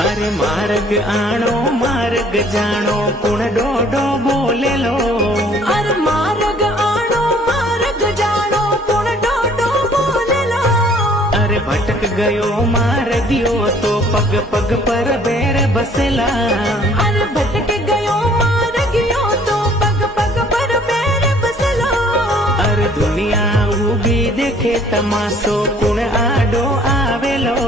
अरे मार्ग आणो मार्ग जाणो कुण डोडो बोलेलो। अरे मार्ग आणो मार्ग जाणो कुण डोडो बोलेलो। अरे भटक गयो मार्गियो तो पग पग पर बेर बसेला। अरे भटक गयो मार्गियो तो पग पग पर बेर बसेला। अरे दुनिया उभी देखे तमासो कुण आडो आवेलो।